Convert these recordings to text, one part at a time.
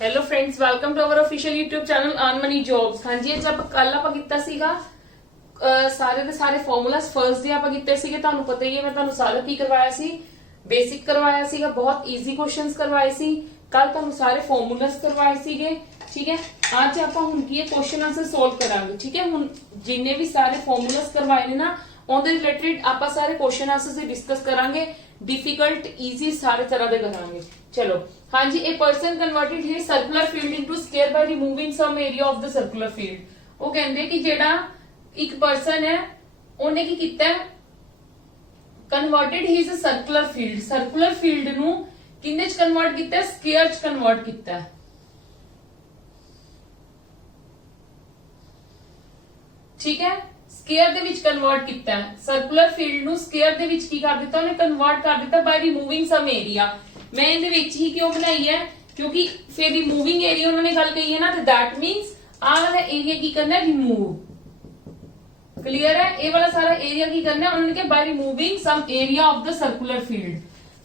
Hello friends, welcome to our official YouTube channel earn money jobs. हाँ जी, ਅੱਜ ਕੱਲ ਆਪਾਂ ਕੀਤਾ ਸੀਗਾ ਸਾਰੇ ਦੇ ਸਾਰੇ ਫਾਰਮੂਲਾਸ ਫਰਸਟ ਡੇ ਆਪਾਂ ਕੀਤੇ ਸੀਗੇ। ਤੁਹਾਨੂੰ ਪਤਾ ਹੀ ਹੈ ਮੈਂ ਤੁਹਾਨੂੰ ਸਾਰਾ ਕੀ ਕਰਵਾਇਆ ਸੀ, ਬੇਸਿਕ ਕਰਵਾਇਆ ਸੀਗਾ, ਬਹੁਤ ਈਜ਼ੀ ਕੁਐਸਚਨਸ ਕਰਵਾਏ ਸੀ। ਕੱਲ ਤੁਹਾਨੂੰ ਸਾਰੇ ਫਾਰਮੂਲਾਸ ਕਰਵਾਏ ਸੀਗੇ, ਠੀਕ ਹੈ। ਅੱਜ ਆਪਾਂ ਹੁਣ ਕੀ ਹੈ ਕੁਐਸਚਨ ਆਂਸਰ ਸੋਲਵ ਕਰਾਂਗੇ, ਠੀਕ ਹੈ। ਹੁਣ ਜਿੰਨੇ ਵੀ ਸਾਰੇ ਫਾਰਮੂਲਾਸ ਕਰਵਾਏ ਨੇ ਨਾ ਉਹਦੇ ਰਿਲੇਟਡ ਆਪਾਂ ਸਾਰੇ ਕੁਐਸਚਨ ਆਂਸਰਸ ਹੀ ਡਿਸਕਸ ਕਰਾਂਗੇ। डिफिकल्ट इजी सारे तरह दे करांगे। चलो हाँ जी, a person converted his circular field into square by removing some area of the circular field. वो कहंदे कि जेड़ा एक पर्सन है ओने की कीता है कन्वर्टेड हिज सर्कुलर फील्ड नु किन्ने च कन्वर्ट कीता है, स्क्वायर च कन्वर्ट कीता है, ठीक है। स्केयर दे विच कन्वर्ट किया है, सर्कुलर फील्ड नु स्केयर दे विच की कर दिता, उन्हें कन्वर्ट कर दिता बाय रिमूविंग सम एरिया। मैं इहदे विच ही क्यों बनाई है, क्योंकि फिर रिमूविंग एरिया उन्होंने गल कही है ना, तो दैट मींस आ वाला एरिया की करना है रिमूव। क्लियर है? ये वाला सारा एरिया की करना है उन्होंने कहा by removing some area of the circular field.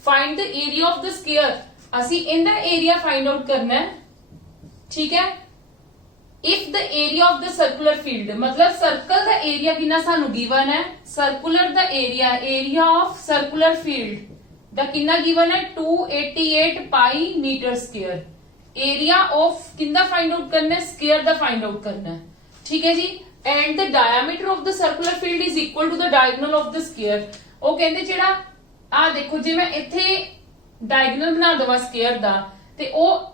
Find the area of the square, असि इनदा एरिया फाइंड आउट करना है, ठीक है। If the area of the circular field मतलब सर्कल दा एरिया कितना सानू गिवन है, सर्कुलर दा एरिया ऑफ सर्कुलर फील्ड दा कितना गिवन है 288 pi meter square. Area of किंदा फाइंड आउट करना है, स्क्वायर दा फाइंड आउट करना है, ठीक है जी। And the diameter of the circular field is equal to the diagonal of the square. वो कहते जेड़ा आ देखो जे मैं इथे डायगोनल बना दवा स्क्वायर दा ਤੇ ਉਹ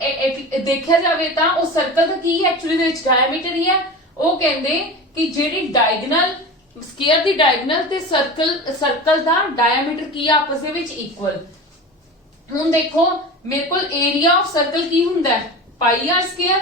ਦੇਖਿਆ ਜਾਵੇ ਤਾਂ ਉਹ ਸਰਕਲ ਦਾ ਕੀ ਹੈ, ਐਕਚੁਅਲੀ ਦੇ ਵਿੱਚ ਡਾਇਆਮੀਟਰ ਹੀ ਹੈ। ਉਹ ਕਹਿੰਦੇ ਕਿ ਜਿਹੜੀ ਡਾਇਗੋਨਲ ਸਕੁਅਰ ਦੀ ਡਾਇਗੋਨਲ ਤੇ ਸਰਕਲ ਦਾ ਡਾਇਆਮੀਟਰ ਕੀ ਆ ਆਪਸ ਦੇ ਵਿੱਚ ਇਕੁਅਲ। ਹੁਣ ਦੇਖੋ ਮੇਰੇ ਕੋਲ ਏਰੀਆ ਆਫ ਸਰਕਲ ਕੀ ਹੁੰਦਾ ਹੈ, ਪਾਈ ਆਰ ਸਕੁਅਰ,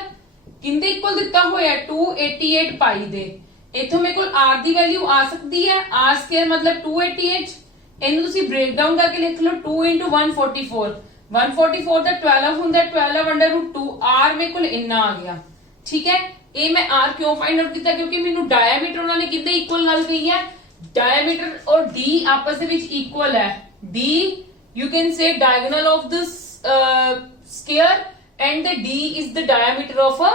ਕਿੰਦੇ ਇਕੁਅਲ ਦਿੱਤਾ ਹੋਇਆ 288 ਪਾਈ ਦੇ। ਇਥੋਂ ਮੇਰੇ ਕੋਲ r ਦੀ ਵੈਲਿਊ ਆ ਸਕਦੀ ਹੈ, r ਸਕੁਅਰ ਮਤਲਬ 288। ਇਹਨੂੰ ਤੁਸੀਂ ਬ੍ਰੇਕ ਡਾਊਨ ਕਰਕੇ ਲਿਖ ਲਓ 2 into 144 144 ਦਾ 12 ਹੁੰਦਾ, 12 ਅੰਡਰ रूट 2 r ਮੇਰੇ ਕੋਲ ਇੰਨਾ ਆ ਗਿਆ, ਠੀਕ ਹੈ। ਇਹ ਮੈਂ r ਕਿਉਂ ਫਾਈਂਡ ਆਊਟ ਕੀਤਾ, ਕਿਉਂਕਿ ਮੈਨੂੰ ਡਾਇਆਮੀਟਰ ਉਹਨਾਂ ਨੇ ਕਿੰਦੇ ਇਕੁਅਲ ਗੱਲ ਕਹੀ ਹੈ, ਡਾਇਆਮੀਟਰ ਔਰ d ਆਪਸ ਦੇ ਵਿੱਚ ਇਕੁਅਲ ਹੈ। d you can say diagonal of the square and the d is the diameter of a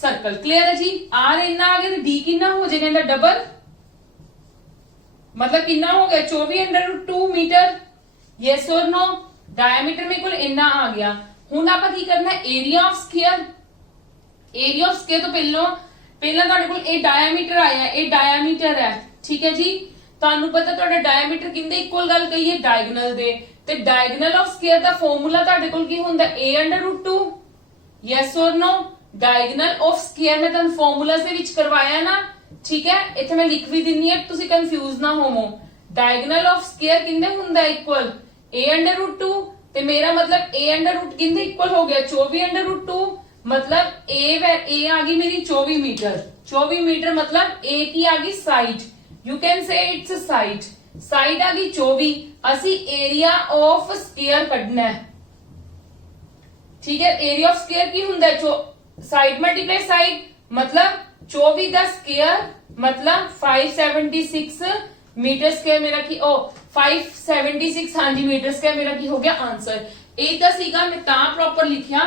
circle। clear है जी? r ਇੰਨਾ ਆ ਗਿਆ ਤੇ d ਕਿੰਨਾ ਹੋ ਜਾਏਗਾ, ਇਹਦਾ ਡਬਲ मतलब कितना हो गया 24 अंडर रूट 2 मीटर। यस और नो? डायमीटर में कुल इन्ना आ गया। हुण आपां की करना है, area of square. Area of square तो पहला तुहाडे कोल ए डायमीटर आया, ए डायमीटर है, ठीक है जी। तुहानू पता तुहाडा डायमीटर किंदे इक्वल गल कही है, डायगोनल दे। ते डायगोनल ऑफ स्क्वायर दा फार्मूला तुहाडे कोल की हुंदा a अंडर रूट 2। यस और नो? डायगोनल ऑफ स्क्वायर मैं तुहानू फार्मूला दे विच करवाया ना, ठीक है। इथे मैं लिख भी दिन्नी है, तुसी कंफ्यूज ना होवो। डायगोनल ऑफ स्क्वायर किंदे हुंदा इक्वल a अंडर रूट 2, ते मेरा मतलब a अंडर रूट किंदे इक्वल हो गया 24 अंडर रूट 2, मतलब a आ गई मेरी 24 मीटर। 24 मीटर मतलब a की आ गई side, you can say its side. Side आ गई 24, असी एरिया ऑफ स्क्वायर कढना है, ठीक है। एरिया ऑफ स्क्वायर की हुंदा है साइड मल्टीप्लाई साइड, मतलब 24 का स्क्वायर मतलब 576 मीटर स्क्वायर मेरा की 576 हाँ जी मीटर स्क्वायर मेरा की हो गया आंसर। एक दा सीगा मैं ता प्रॉपर लिखिया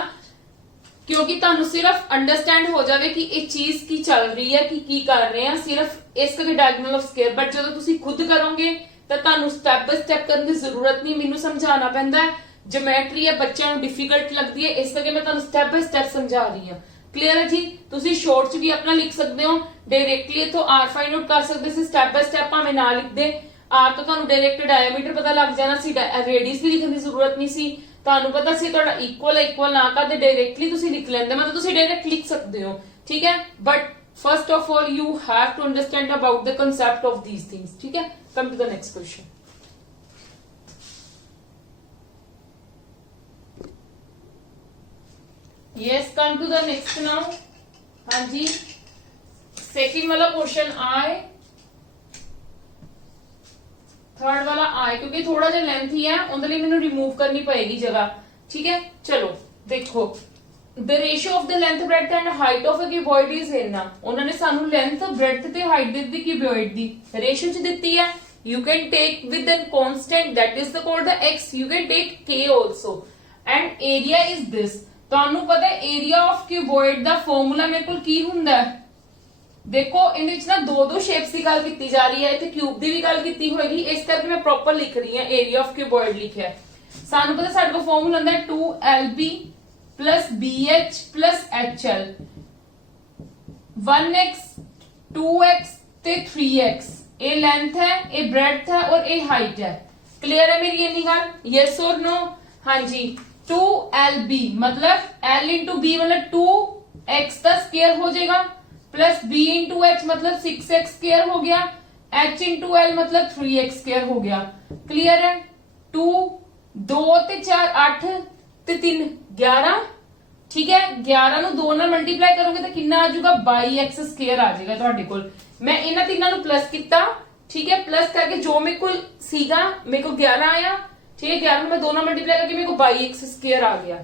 क्योंकि तुहानू सिर्फ अंडरस्टैंड हो जावे कि ये चीज की चल रही है, कि की कर रहे हैं, सिर्फ इस करके डायगोनल ऑफ स्क्वायर। बट जदों तुसी खुद करोगे तो तुहानू स्टेप बाय स्टेप करने की जरूरत नहीं, मैनू समझाना पैंदा है। ज्योमेट्री है बच्चों को डिफिकल्ट लगती है, इस करके मैं तुहानू स्टेप बाय स्टेप समझा रही हूं। क्लियर है जी? तुसी शॉर्ट च भी अपना लिख सकते हो, डायरेक्टली इथों r फाइंड आउट कर सकते सी स्टेप बाय स्टेप, भावें ना लिखदे। r तो तुहानू डायरेक्ट डायमीटर पता लग जाना सी, रेडियस भी लिखने की जरूरत नहीं सी। तुहानू पता सी तुहाडा इक्वल ना करदे डायरेक्टली तुसी लिख लैंदे, मतलब तुसी डायरेक्ट लिख सकते हो, ठीक है। But first of all you have to understand about the concept of these things, ठीक है। Come to the next question. Yes, come to the next now। हाँ जी, सेकंड वाला क्वेश्चन आए, थर्ड वाला आए, क्योंकि थोड़ा जा लेंथ ही है, उनके लिए मैंने रिमूव करनी पड़ेगी जगह, ठीक है। चलो देखो, the ratio of the length breadth and height of a cuboid is इतना। उन्होंने सानू लेंथ ब्रेड्थ ते हाइट दी क्यूबॉइड दी रेशियो च दित्ती है। You can take with the constant that is the called the x, you can take k also, and area is this। ਤੁਹਾਨੂੰ ਪਤਾ ਹੈ area of cuboid the formula ਮੇਰੇ ਕੋਲ ਕੀ ਹੁੰਦਾ ਹੈ? देखो ਇਹਦੇ ਵਿੱਚ ਨਾ ਦੋ ਸ਼ੇਪਸ ਦੀ ਗੱਲ ਕੀਤੀ ਜਾ ਰਹੀ ਹੈ, ਇੱਥੇ ਕਿਊਬ ਦੀ ਵੀ ਗੱਲ ਕੀਤੀ ਹੋਏਗੀ, ਇਸ ਕਰਕੇ ਮੈਂ ਪ੍ਰੋਪਰ ਲਿਖ ਰਹੀ ਹਾਂ ਏਰੀਆ ਆਫ ਕਿਊਬੋਇਡ ਲਿਖਿਆ। ਸਾਨੂੰ ਪਤਾ ਸਾਡੇ ਕੋਲ ਫਾਰਮੂਲਾ ਹੁੰਦਾ ਹੈ 2lb bh hL, 1x 2x ਤੇ 3x, ਇਹ ਲੈਂਥ ਹੈ, ਇਹ ब्रेड्थ है और ये हाइट है। क्लियर है मेरी ये गल? यस और नो? हाँ जी। 2lb मतलब l इंटू b मतलब 2x का स्क्वायर हो जाएगा, प्लस b इंटू एच मतलब 6x स्क्वायर हो गया, h इंटू एल मतलब 3x स्क्वायर हो गया। क्लियर है? 2 2 ਤੇ 4 8 ਤੇ 3 11, ठीक है। 11 ਨੂੰ 2 ਨਾਲ ਮਲਟੀਪਲਾਈ ਕਰੋਗੇ ਤਾਂ ਕਿੰਨਾ ਆ ਜਾਊਗਾ? 22x स्क्वायर आ जाएगा ਤੁਹਾਡੇ ਕੋਲ। ਮੈਂ ਇਹਨਾਂ ਤਿੰਨਾਂ ਨੂੰ ਪਲੱਸ ਕੀਤਾ, ठीक है। प्लस करके जो मेरे को सीगा, मेरे को 11 आया, ठीक है। 11 में 2 ਨਾਲ ਮਲਟੀਪਲਾਈ करके मेरे को 22x स्क्वायर आ गया।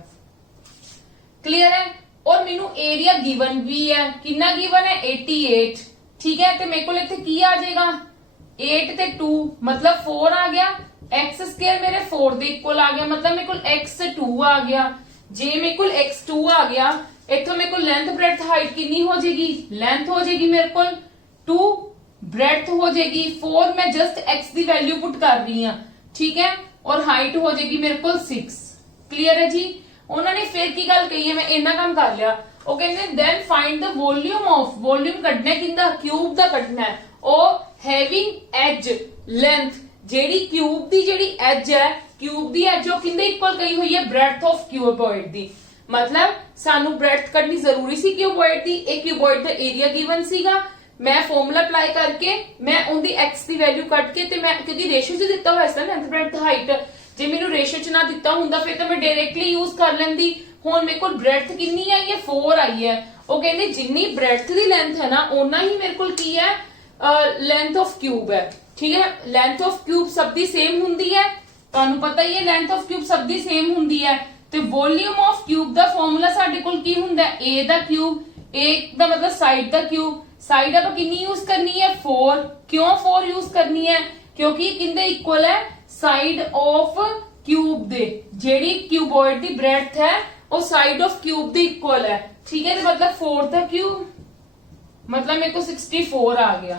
क्लियर है? और मेनू एरिया गिवन भी है, कितना गिवन है? 88, ठीक है। तो मेरे को इत्थे की आ जाएगा? 8 ते 2 मतलब 4 आ गया, x स्क्वायर मेरे 4 दे इक्वल आ गया, मतलब मेरे को x2 आ गया। जे मेरे को x2 आ गया, इत्थों मेरे को लेंथ ब्रेड्थ हाइट कितनी हो जाएगी? लेंथ हो जाएगी मेरे को 2, ब्रेड्थ हो जाएगी 4, मैं जस्ट x की वैल्यू पुट कर रही हूं, ठीक है। और हाइट हो जाएगी मेरे को 6। क्लियर है जी? उन्होंने फिर की गल कही है, मैं इन्ना काम कर लिया। वो कहते then find the volume of, volume कढना है किंदा? क्यूब दा कढना है। ओ हैविंग एज लेंथ, जेडी क्यूब दी जेडी एज है, क्यूब दी एज ओ किंदे इक्वल कही हुई है? ब्रेड्थ ऑफ क्यूबॉइड दी। मतलब सानू ब्रेड्थ कढनी जरूरी सी क्यूबॉइड दी। एक क्यूबॉइड दा एरिया गिवन सीगा, मैं फॉर्मूला अप्लाई करके मैं उनदी x दी वैल्यू कट के ते मैं क्योंकि रेशियो च दित्ता होया सी लेंथ ब्रेड्थ हाइट, जे मैंने रेशियो च ना दिता हुंदा फिर तो मैं डायरेक्टली यूज कर लेंदी। हुण मेरे को ब्रेड्थ कितनी आई है? 4 आई है। वो कहंदे जिन्नी ब्रेड्थ दी लेंथ है ना ओना ही मेरे को की है लेंथ ऑफ क्यूब है, ठीक है। लेंथ ऑफ क्यूब सब दी सेम हुंदी है, तुहानू पता ही है लेंथ ऑफ क्यूब सब दी सेम हुंदी है। ते वॉल्यूम ऑफ क्यूब दा फार्मूला साडे कोल की हुंदा है? a दा क्यूब, a दा मतलब साइड दा क्यूब, साइड आप कितनी यूज करनी है? 4। क्यों 4 यूज करनी है? क्योंकि किंदे इक्वल है? Side of cube they, JD cuboid the breadth है वो side of cube they equal है, ठीक है। तो मतलब 4 दा क्यूब मतलब मेरे को 64 आ गया,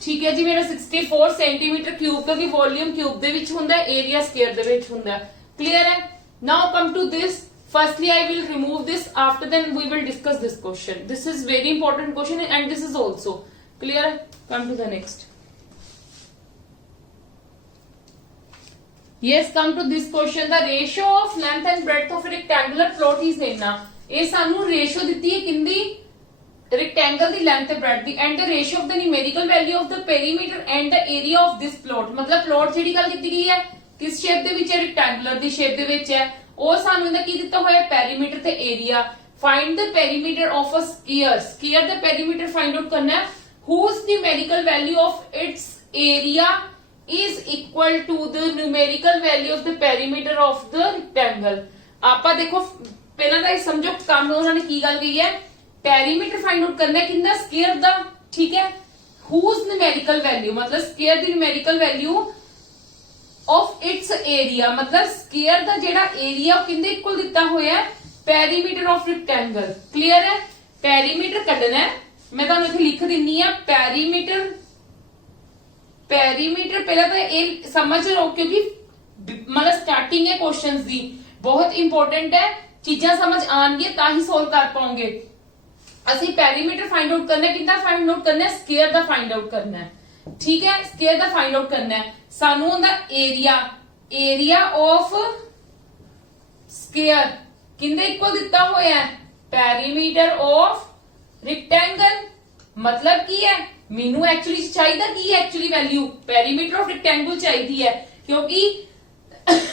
ठीक है जी। मेरा 64 सेंटीमीटर क्यूब क्योंकि वॉल्यूम क्यूब दे विच हुंदा है, एरिया स्क्वायर दे विच हुंदा है। क्लियर है? Now come to this. Firstly, I will remove this. After then, we will discuss this question. This is very important question, and this is also clear. Come to the next. Yes, come to this question. The ratio of length and breadth of a rectangular plot is देना. ये सानू ratio दिती है किंदी? Rectangle the length and breadth the, and the ratio of the numerical value of the perimeter and the area of this plot. मतलब plot JD गल कीती गई है किस शेप दे विच है? रेक्टेंगुलर दी शेप दे विच है। और सानू इहदा की दिता होया? पेरीमीटर ते area. Find the perimeter of a square, square दा पेरीमीटर फाइंड आउट करना है। whose numerical value of its area is equal to the numerical value of the perimeter of the rectangle। आपा देखो पहला तो समझो काम उन्होंने की गल कही है, पेरीमीटर फाइंड आउट करना है किंदा? स्क्वायर दा, ठीक है। whose numerical value मतलब square the numerical value of its area मतलब स्क्वायर दा जेड़ा एरिया किंदे इक्वल दिता होया है? Perimeter of rectangle. क्लियर है? पेरीमीटर कढना है, मैं तुहानू इत्थे लिख दिन्नी है पेरीमीटर। पेरीमीटर पहला तो ये समझ लो क्योंकि मतलब स्टार्टिंग है क्वेश्चंस दी, बहुत इंपॉर्टेंट है, चीजां समझ आएंगे ताही सोल्व कर पाओगे। असि पेरीमीटर फाइंड आउट करना है, कितना फाइंड आउट करना है? स्क्वायर दा फाइंड आउट करना है, ठीक है। स्क्वायर दा फाइंड आउट करना है। सानू हुंदा एरिया, एरिया ऑफ स्क्वायर किंदे इक्वल दिता होया है? Perimeter of rectangle. मतलब की है? मेनू एक्चुअली चाहिए की actually value perimeter of rectangle चाहिए है, क्योंकि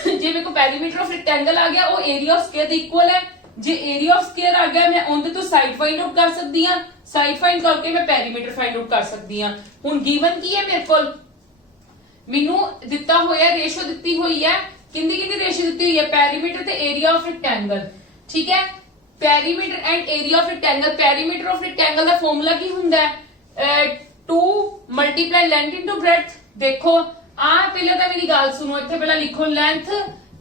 जे मेरे को पेरीमीटर ऑफ रेक्टेंगल आ गया वो एरिया ऑफ स्क्वायर इक्वल है। जे एरिया ऑफ स्क्वायर आ गया मैं उनके तो साइड फाइंड आउट कर सकती हूं, साइड फाइंड करके मैं पेरीमीटर फाइंड आउट कर सकती हूं। हुण गिवन की है मेरे को? मेनू दिता होया रेशियो दिती हुई है, किंदी किंदी रेशियो दिती हुई है? पेरीमीटर ते एरिया ऑफ रेक्टेंगल, ठीक है। Perimeter and area of rectangle, perimeter of rectangle दा फार्मूला की हुंदा है? 2 मल्टीप्लाई लेंथ इनटू ब्रेड्थ। देखो आ पहले तो मेरी गल सुनो, इत्थे पहला लिखो लेंथ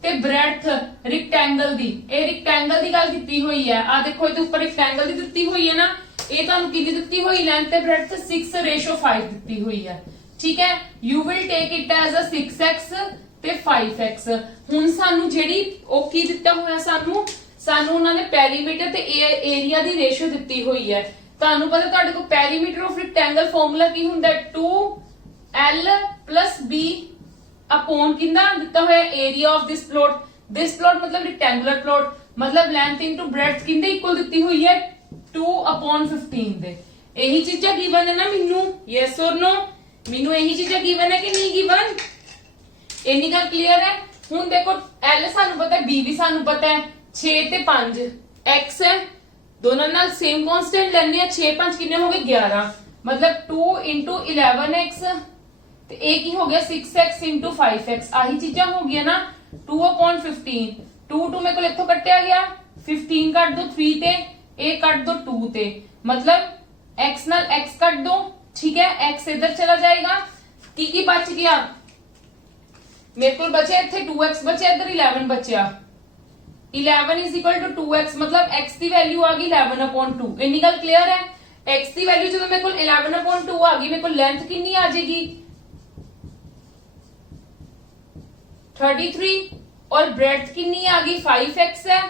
ਤੇ ਬ੍ਰੈਡਥ ਰੈਕਟੈਂਗਲ ਦੀ, ਇਹ ਰੈਕਟੈਂਗਲ ਦੀ ਗੱਲ ਕੀਤੀ ਹੋਈ ਹੈ। ਆ ਦੇਖੋ ਇਹਦੇ ਉੱਪਰ ਰੈਕਟੈਂਗਲ ਦੀ ਦਿੱਤੀ ਹੋਈ ਹੈ ਨਾ, ਇਹ ਤੁਹਾਨੂੰ ਕਿੰਨੀ ਦਿੱਤੀ ਹੋਈ ਲੈਂਥ ਤੇ ਬ੍ਰੈਡਥ 6:5 ਦਿੱਤੀ ਹੋਈ ਹੈ। ਠੀਕ ਹੈ, you will take it as a 6x ਤੇ 5x। ਹੁਣ ਸਾਨੂੰ ਜਿਹੜੀ ਉਹ ਕੀ ਦਿੱਤਾ ਹੋਇਆ, ਸਾਨੂੰ ਉਹਨਾਂ ਨੇ ਪੈਰੀਮੀਟਰ ਤੇ ਏਰੀਆ ਦੀ ਰੇਸ਼ੋ ਦਿੱਤੀ ਹੋਈ ਹੈ। ਤੁਹਾਨੂੰ ਪਤਾ ਤੁਹਾਡੇ ਕੋਲ ਪੈਰੀਮੀਟਰ ਆਫ ਰੈਕਟੈਂਗਲ ਫਾਰਮੂਲਾ ਕੀ ਹੁੰਦਾ ਹੈ, 2l + b अपॉन कितना ਦਿੱਤਾ ਹੋਇਆ ਏਰੀਆ ਆਫ ਦਿਸ ਪਲਾਟ ਮਤਲਬ ਰੈਕਟੈਂਗੂਲਰ ਪਲਾਟ, ਮਤਲਬ ਲੈਂਥ ਇਨਟੂ ਬ੍ਰੈਡਥ ਕਿੰਦੇ ਇਕੁਅਲ ਦਿੱਤੀ ਹੋਈ ਹੈ 2/15 ਦੇ। ਇਹੀ ਚੀਜ਼ਾਂ ਗਿਵਨ ਹੈ ਨਾ ਮੈਨੂੰ, ਯੈਸ অর ਨੋ, ਮੈਨੂੰ ਇਹੀ ਚੀਜ਼ਾਂ ਗਿਵਨ ਹੈ ਕਿ ਨਹੀਂ ਗਿਵਨ, ਇੰਨੀ ਗੱਲ ਕਲੀਅਰ ਹੈ। ਹੁਣ ਦੇਖੋ l ਸਾਨੂੰ ਪਤਾ ਹੈ, b ਵੀ ਸਾਨੂੰ ਪਤਾ ਹੈ, 6 ਤੇ 5 x ਹੈ, ਦੋਨਾਂ ਨਾਲ ਸੇਮ ਕਾਂਸਟੈਂਟ ਲੈਣੇ ਆ, 6 5 ਕਿੰਨੇ ਹੋ ਗਏ 11, ਮਤਲਬ 2 × 11x ਤੇ ਇਹ ਕੀ ਹੋ ਗਿਆ 6x × 5x। ਆਹੀ ਚੀਜ਼ਾਂ ਹੋ ਗਿਆ ਨਾ, 2/15, 2 ਮੇਰੇ ਕੋਲ ਇੱਥੋਂ ਕੱਟਿਆ ਗਿਆ, 15 ਕੱਟ ਦੋ 3 ਤੇ, ਇਹ ਕੱਟ ਦੋ 2 ਤੇ, ਮਤਲਬ x ਨਾਲ x ਕੱਟ ਦੋ। ਠੀਕ ਹੈ, x ਇੱਧਰ ਚਲਾ ਜਾਏਗਾ, ਕੀ ਬਚ ਗਿਆ ਮੇਰੇ ਕੋਲ ਬਚਿਆ ਇੱਥੇ 2x ਬਚਿਆ, ਇੱਧਰ 11 ਬਚਿਆ, 11 = 2x, ਮਤਲਬ x ਦੀ ਵੈਲਿਊ ਆ ਗਈ 11/2। ਇੰਨੀ ਗੱਲ ਕਲੀਅਰ ਹੈ। x ਦੀ ਵੈਲਿਊ ਜਦੋਂ ਮੇਰੇ ਕੋਲ 11/2 ਆ ਗਈ, ਮੇਰੇ ਕੋਲ ਲੈਂਥ ਕਿੰਨੀ ਆ ਜਾਏਗੀ 33 और ब्रेड्थ कितनी आ गई 5x है,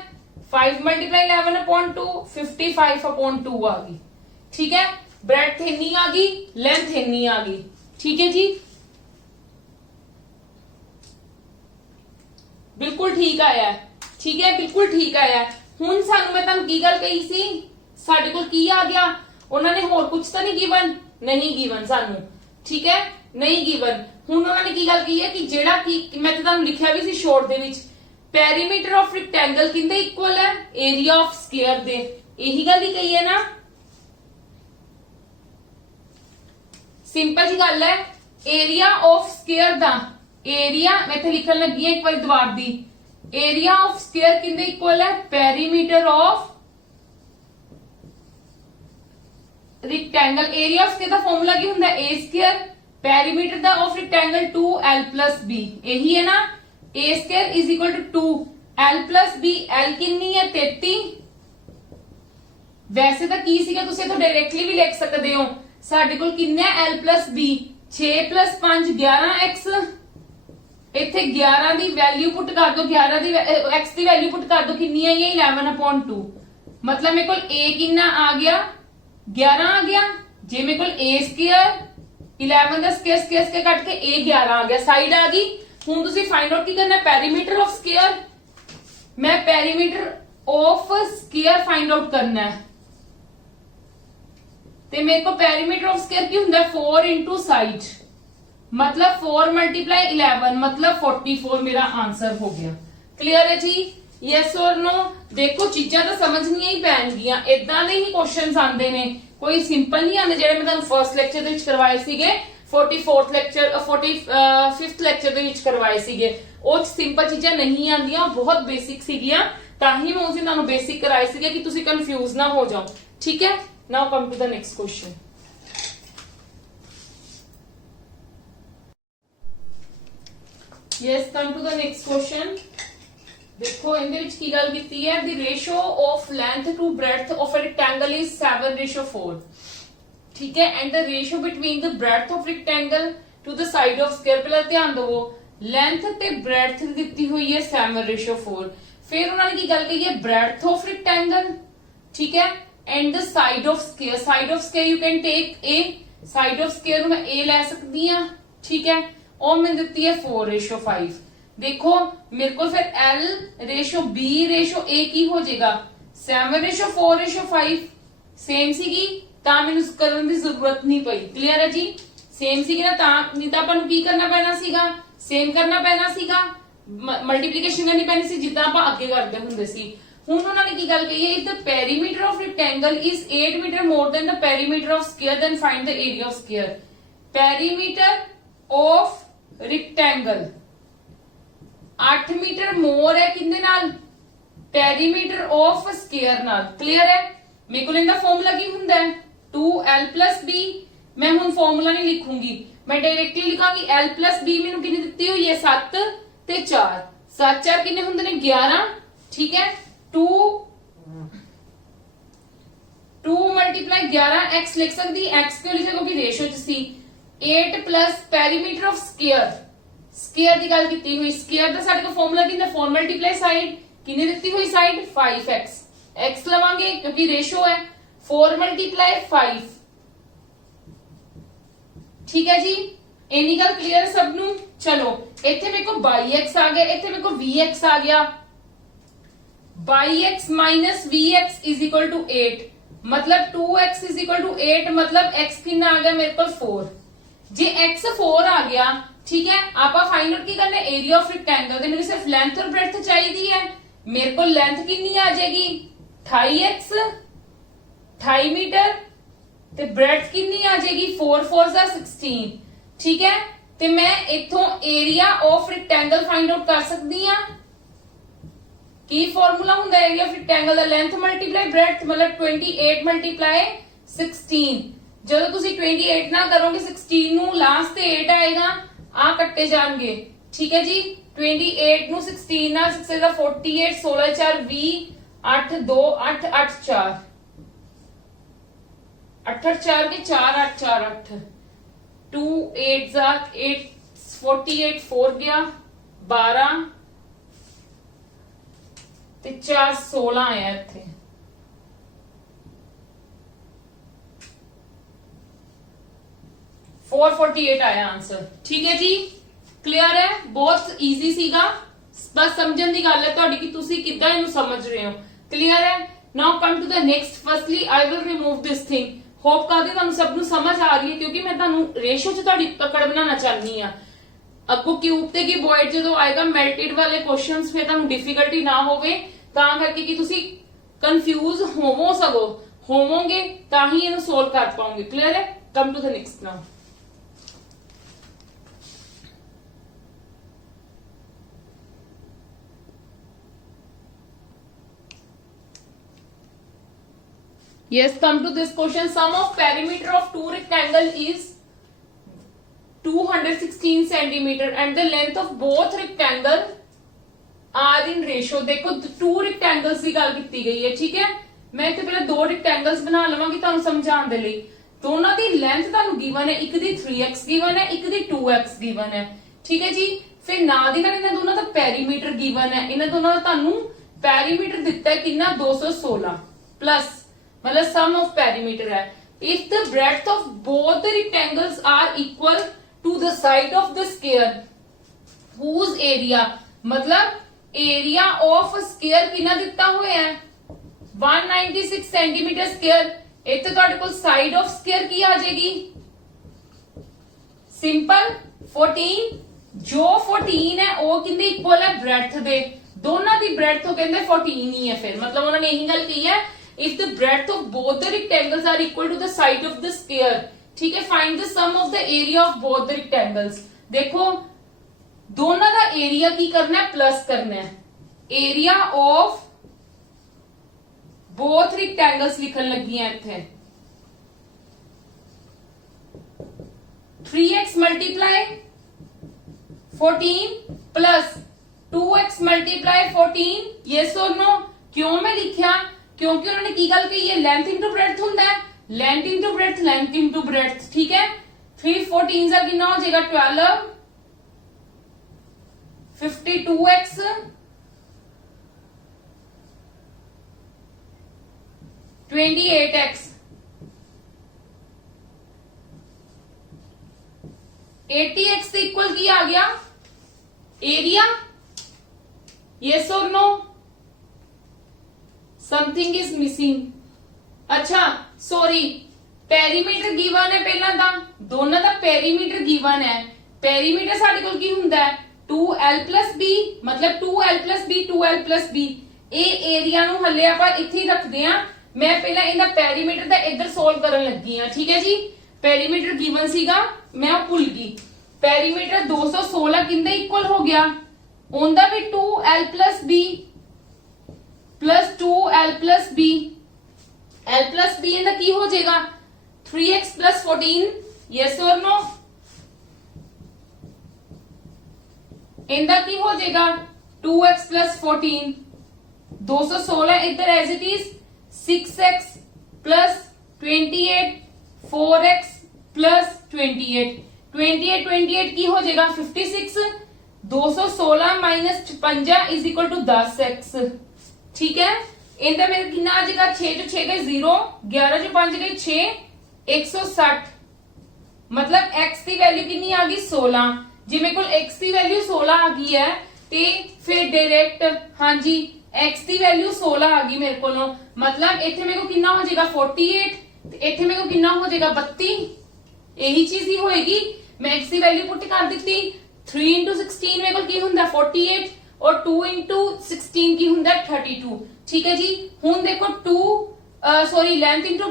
5 × 11/2 55/2 आ गई। ठीक है, ब्रेड्थ इतनी आ गई, लेंथ इतनी आ गई। ठीक है जी, बिल्कुल ठीक आया। ठीक है, बिल्कुल ठीक आया। हुण सानू मैं तुहानू की गल कही सी, साडे कोल की आ गया, उन्होंने होर कुछ तो नहीं गिवन, नहीं गिवन सानू। ठीक है, नहीं गिवन। ਹੁਣ ਉਹਨਾਂ ਨੇ ਕੀ ਗੱਲ ਕਹੀ ਹੈ ਕਿ ਜਿਹੜਾ ਕਿ ਮੈਂ ਤੁਹਾਨੂੰ ਲਿਖਿਆ ਵੀ ਸੀ ਸ਼ੋਰਟ ਦੇ ਵਿੱਚ, ਪੈਰੀਮੀਟਰ ਆਫ ਰੈਕਟੈਂਗਲ ਕਿੰਦੇ ਇਕੁਅਲ ਹੈ ਏਰੀਆ ਆਫ ਸਕੁਅਰ ਦੇ, ਇਹੀ ਗੱਲ ਹੀ ਕਹੀ ਹੈ ਨਾ। ਸਿੰਪਲ ਜੀ ਗੱਲ ਹੈ, ਏਰੀਆ ਆਫ ਸਕੁਅਰ ਦਾ ਏਰੀਆ ਮੈਂ ਇੱਥੇ ਲਿਖਣ ਲੱਗੀ ਹਾਂ ਇੱਕ ਵਾਰੀ ਦੁਬਾਰਾ ਦੀ, ਏਰੀਆ ਆਫ ਸਕੁਅਰ ਕਿੰਦੇ ਇਕੁਅਲ ਹੈ perimeter of rectangle. Area of square ਦਾ ਫਾਰਮੂਲਾ ਕੀ ਹੁੰਦਾ ਹੈ a², ਪੈਰੀਮੀਟਰ ਦਾ ਆਫ ਰੈਕਟੈਂਗਲ 2l + b, ਇਹੀ ਹੈ ਨਾ, a² = 2l + b, l ਕਿੰਨੀ ਹੈ 33। ਵੈਸੇ ਤਾਂ ਕੀ ਸੀਗਾ, ਤੁਸੀਂ ਇਥੋਂ ਡਾਇਰੈਕਟਲੀ ਵੀ ਲਿਖ ਸਕਦੇ ਹੋ, ਸਾਡੇ ਕੋਲ ਕਿੰਨਾ ਹੈ l + b, 6 + 5 11x, ਇੱਥੇ 11 ਦੀ ਵੈਲਿਊ ਪੁੱਟ ਕਰ ਦੋ, 11 ਦੀ x ਦੀ ਵੈਲਿਊ ਪੁੱਟ ਕਰ ਦੋ, ਕਿੰਨੀ ਆਈ ਹੈ 11/2, ਮਤਲਬ ਮੇਰੇ ਕੋਲ a ਕਿੰਨਾ ਆ ਗਿਆ 11 ਆ ਗਿਆ। ਜੇ ਮੇਰੇ ਕੋਲ a² 11 ਦਾ ਸਕੁਅਰ ਕੱਟ ਕੇ a 11 ਆ ਗਿਆ, ਸਾਈਡ ਆ ਗਈ। ਹੁਣ ਤੁਸੀਂ ਫਾਈਂਡ ਆਊਟ ਕੀ ਕਰਨਾ, ਪੈਰੀਮੀਟਰ ਆਫ ਸਕੁਅਰ, ਮੈਂ perimeter of square find out ਕਰਨਾ ਹੈ, ਤੇ ਮੇਰੇ ਕੋ ਪੈਰੀਮੀਟਰ ਆਫ ਸਕੁਅਰ ਕੀ ਹੁੰਦਾ 4 × ਸਾਈਡ, मतलब 4 × 11 मतलब 44 मेरा आंसर हो गया। क्लियर है जी, यस और नो। देखो चीजा तो समझनिया ही पैणगियां, इदां दे ही क्वेश्चंस आंदे ने, कोई सिंपल नहीं आंदे जेडे मैं तुहानू फर्स्ट लेक्चर दे विच करवाए सीगे, 44th लेक्चर 45th लेक्चर दे विच करवाए सीगे। ਉਹ ਸਿੰਪਲ ਚੀਜ਼ਾਂ ਨਹੀਂ ਆਂਦੀਆਂ, ਬਹੁਤ ਬੇਸਿਕ ਸੀਗੀਆਂ, ਤਾਂ ਹੀ ਮੈਂ ਉਸੇ ਤੁਹਾਨੂੰ ਬੇਸਿਕ ਕਰਾਏ ਸੀਗੇ ਕਿ ਤੁਸੀਂ ਕੰਫਿਊਜ਼ ਨਾ ਹੋ ਜਾਓ। ਠੀਕ ਹੈ, now come to the next question. Yes, come to the next question. देखो इनके विच की गल कीती है, the ratio of length to breadth of a rectangle is 7:4। ठीक है, and the ratio between the breadth of rectangle to the side of square. पहले ध्यान दवो, लेंथ ते ब्रेड्थ दी हुई है 7:4। फिर उन्होंने की गल कही है ब्रेड्थ ऑफ रेक्टेंगल, ठीक है, and the side of square. Side of square you can take A, side of square मैं ए ले सकती हूं। ठीक है, और मैंने दी है 4:5। देखो मेरे को फिर L/B/A की हो जाएगा 7:4:5 सेम सीगी, तां मैनूं करन दी जरूरत नहीं पई। क्लियर है जी, सेम सीगी ना, तां नहीं तां आपां नूं की करना पैना सीगा, सेम करना पैना सीगा, मल्टीप्लीकेशन करनी पैनी सी जिद्दां आपां अगे करदे हुंदे सी। हुण उन्हां ने की गल कही है, if the perimeter of rectangle is 8 metre more than the perimeter of square then find the area of square. Perimeter of rectangle 8 metre more है किंदे नाल, पेरीमीटर ऑफ स्क्वायर नाल। क्लियर है, मेरे को इनका फॉर्मूला की हुंदा है 2l + b। मैं हुण फॉर्मूला नहीं लिखूंगी, मैं डायरेक्टली लिखांगी l + b। मैनूं कितनी दित्ती हुई है 7 ते 4, 7 4 कितने होंगे ने 11, ठीक है। 2 मल्टीप्लाई 11 एक्स लिख सकती, एक्स क्यों लिखा क्योंकि रेशो च सी। 8 plus perimeter of square, square की गल की हुई, स्केयर का साडे को फॉर्मूला कितना 4 मल्टीप्लाई साइड कितनी दिती हुई साइड 5x, एक्स लवांगे क्योंकि रेशो है 4 मल्टीप्लाई 5, ठीक है जी। इन्नी गल क्लियर है सबनू। चलो इथे मेरे को बाई एक्स आ गया, इथे मेरे को वी एक्स आ गया। बाई एक्स माइनस वी एक्स इज इक्वल टू 8, मतलब 2x इज इक्वल टू 8, मतलब x कितना आ गया मेरे को 4। जे x 4 आ गया, ठीक है, आप फाइंड आउट की करना एरिया ऑफ रेक्टेंगल, तो मेरे सिर्फ लेंथ और ब्रेड्थ चाहिए है। मेरे को लेंथ कितनी आ जाएगी 28x 28 मीटर, ते ब्रेड्थ कितनी आ जाएगी 4 4 16, ठीक है। ते मैं इथों area of rectangle find out कर सकती हां। की फॉर्मूला हुंदा एरिया ऑफ रेक्टेंगल दा लेंथ मल्टीप्लाई ब्रेड्थ, मतलब 28 मल्टीप्लाई 16। ਜਦੋਂ ਤੁਸੀਂ 28 ना करोगे 16 ਨੂੰ ਲਾਸਟ ਤੇ 8 ਆਏਗਾ, ਆ ਕੱਟੇ ਜਾਣਗੇ, ਠੀਕ ਹੈ ਜੀ। 28 ਨੂੰ 16 ਨਾਲ 6 ਦਾ 48, 16 4 20, 8 2 8 8 4 8 4 के 4 8 4 8 2 8 जा 8 48 4 गया 12 ਤੇ 4 16 ਆਇਆ ਇੱਥੇ। 448 आया आंसर, ठीक है जी। क्लियर है, बहुत इजी सीगा, बस समझन दी गल है तुहाडी कि तुसी किद्दां इहनूं समझ रहे हो। क्लियर है। Now come to the next. Firstly I will remove this thing. Hope करदे तुहानूं सब नूं समझ आ रही है, क्योंकि मैं तुहानूं रेशो च तुहाडी पकड़ बनाना चाहनी आ। अगों क्यूब ते क्यूबॉइड जदों आएगा मेल्टेड वाले क्वेश्चंस, फिर तुहानूं डिफिकल्टी ना होवे, तां करके कि तुसी कंफ्यूज होवोगे तां ही इहनूं सोल्व कर पाओगे। क्लियर है। Come to the next now. Yes, come to this question. Sum of perimeter of two rectangle is 216 centimeter and the length of both rectangle are in ratio। देखो टू rectangles की गल की गई है, ठीक है। मैं इत्थे पहले दो rectangles बना लवांगी तुहानूं समझाउण दे लई। दोनों दी लेंथ तुहानूं गिवन है, एक दी 3x गिवन है, एक दी 2x गिवन है, ठीक है जी। फिर नाल दी नाल इन्हां दोनों दा पेरीमीटर गिवन है, इन्हां दोनों दा तुहानूं पेरीमीटर दिता है कितना 216 प्लस, मतलब सम ऑफ पेरीमीटर है। If the breadth of both the rectangles are equal to the side of the square whose area, मतलब एरिया ऑफ स्क्वायर कितना दिता हुआ है 196 सेंटीमीटर स्क्वायर। इत्थे तुहाडे कोल साइड ऑफ स्क्वायर की आ जाएगी सिंपल 14, जो 14 है वो किंदे इक्वल है ब्रेड्थ दे, दोनों दी ब्रेड्थ तो कहंदे 14 ही है। फिर मतलब उन्होंने यही गल की है, if the breadth of both the rectangles are equal to the side of the square, ठीक है, find the sum of the area of both the rectangles। देखो दोनों का एरिया की करना है प्लस करना है, एरिया ऑफ बोथ रेक्टेंगल्स लिखन लगी है इत्थे 3x multiply 14 plus 2x multiply 14। Yes और नो। क्यों मैं लिखा, क्योंकि उन्होंने की गल कही है लेंथ इंटू ब्रेड्थ होता है, length into breadth, length into breadth, ठीक है। 3 14 का कितना हो जाएगा 12, 52x 28x 80x से इक्वल की आ गया एरिया। यस और नो। Something is missing. अच्छा सॉरी, पेरीमीटर गिवन है पहला दा, दोनों का पेरीमीटर गिवन है। पेरीमीटर साडे कोल की हुंदा है 2l + b, मतलब 2l + b 2l + b। ए एरिया नु हल्ले आपां इत्थे ही रखदे आ। मैं पहला इहदा पेरीमीटर दा इधर सोल्व करन लगी हां, ठीक है जी। पेरीमीटर गिवन सीगा, मैं भूल गई। पेरीमीटर 216 किंदे इक्वल हो गया, ओंदा भी 2l + b plus 2l + b, l + b इनका की हो जाएगा 3x + 14। यस और नो। इनका की हो जाएगा 2x plus 14 216 इधर as it is 6x plus 28 4x plus 28 28 की हो जाएगा 56 216 minus 56 is equal to 10x ठीक है। इनका मेरे कितना आ जाएगा 6 जो 6 गए 0 11 जो 5 गए 6 160 मतलब x की वैल्यू कितनी आ गई 16 जी मेरे को x की वैल्यू 16 आ गई है ते फिर डायरेक्ट हाँ जी x की वैल्यू 16 आ गई मेरे को मतलब इथे मेरे को कितना हो जाएगा 48 इथे मेरे को कितना हो जाएगा 32 यही चीज ही होएगी। मैं x की वैल्यू पुट कर दी 3 into 16 मेरे को की हुंदा 48 और 2 into 16 की हुंदा 32 ठीक है जी। हुन देखो 2 सॉरी लेंथ इंटू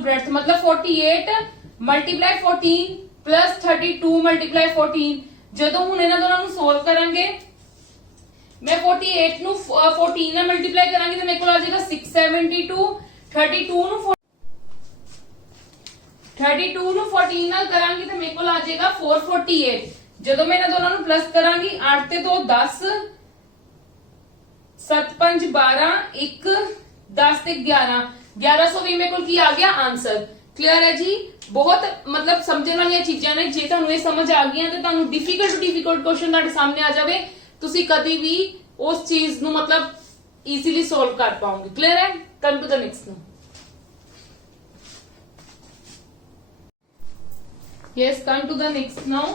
ब्रेड्थ मतलब 48 मल्टीप्लाई 14 प्लस 32 मल्टीप्लाई 14 ਜਦੋਂ ਹੁਣ ਇਹਨਾਂ ਦੋਨਾਂ ਨੂੰ ਸੋਲਵ ਕਰਾਂਗੇ मैं 48 ਨੂੰ 14 ਨਾਲ ਮਲਟੀਪਲਾਈ ਕਰਾਂਗੀ ਤਾਂ ਮੇਰੇ ਕੋਲ ਆ ਜਾਏਗਾ 672 32 ਨੂੰ 14 ਨਾਲ ਕਰਾਂਗੀ ਤਾਂ ਮੇਰੇ ਕੋਲ ਆ ਜਾਏਗਾ 448 ਜਦੋਂ ਮੈਂ ਇਹਨਾਂ ਦੋਨਾਂ ਨੂੰ ਪਲੱਸ ਕਰਾਂਗੀ 8 ਤੇ 2 10 7 5 12 1 10 ਤੇ 11 1120 ਮੇਰੇ ਕੋਲ ਕੀ ਆ ਗਿਆ ਆਨਸਰ। क्लियर है जी। बहुत मतलब समझने वाली चीजा ने जे तुहानू ये समझ आ गई तो तुहानू डिफिकल्ट टू डिफिकल्ट क्वेश्चन तुहाडे सामने आ जावे तुसी कदी भी उस चीज नू मतलब इजीली सॉल्व कर पाओगे। क्लियर है। Come to the next now. Yes come to the next now.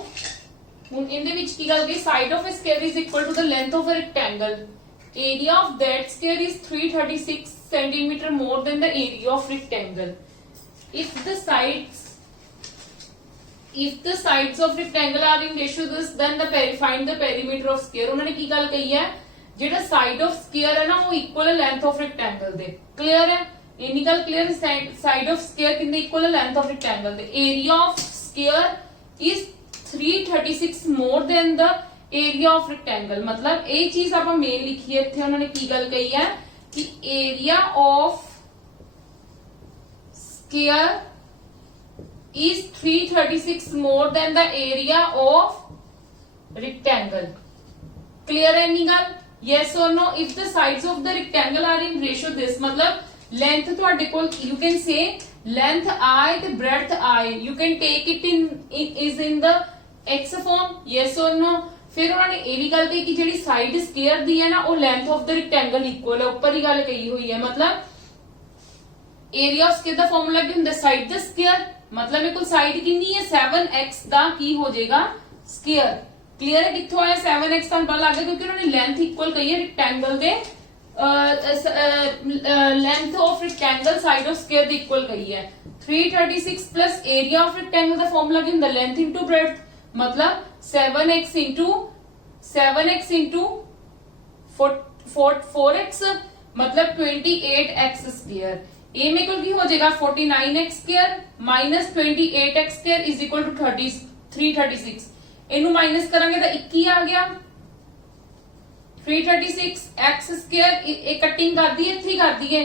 हुन इनदे विच की गल गई side of a square is equal to the length of a rectangle area of that square is 336 centimetre more than the area of rectangle if the sides of rectangle are in ratio to this then find the perimeter of square। उन्होंने की गल कही है जेड़ा side of square है ना वो equal है length of rectangle they. Clear है। इन्नी गल क्लियर साइड ऑफ स्क्वायर कितने इक्वल है length of rectangle they. Area of square is 336 more than the area of rectangle मतलब ये चीज आप मेन लिखी है इत्थे उन्होंने की गल कही है कि area of square is 336 more than the area of rectangle। clear है नी गल। yes or no। if the sides of the rectangle are in ratio this मतलब length ਤੁਹਾਡੇ ਕੋਲ you can say length I ਤੇ breadth I you can take it is in the x form। yes or no। फिर उन्होंने ये भी गल कही कि ਜਿਹੜੀ साइड स्क्वायर दी है ना वो length of the rectangle equal है ऊपर ही गल कही हुई है मतलब एरिया ऑफ स्क्वायर दा फार्मूला की हुंदा साइड द स्क्वायर मतलब मेरे को साइड कितनी है 7x दा की हो जाएगा स्क्वायर। क्लियर है। कित्थों आया 7x ਤੁਹਾਨੂੰ ਪਤਾ ਲੱਗ ਗਿਆ क्योंकि उन्होंने लेंथ इक्वल कही है rectangle they length of rectangle side of square the equal कही है 336 प्लस एरिया ऑफ रेक्टेंगल दा फार्मूला की हुंदा लेंथ इनटू ब्रेड्थ मतलब 7x into 4x मतलब 28x स्क्वायर। ए मेरे को की हो जाएगा 49x square minus 28x square is equal to 336 इनू माइनस करांगे तो 21 आ गया 336x स्क्वायर एक कटिंग कर दी है 3 कर दी है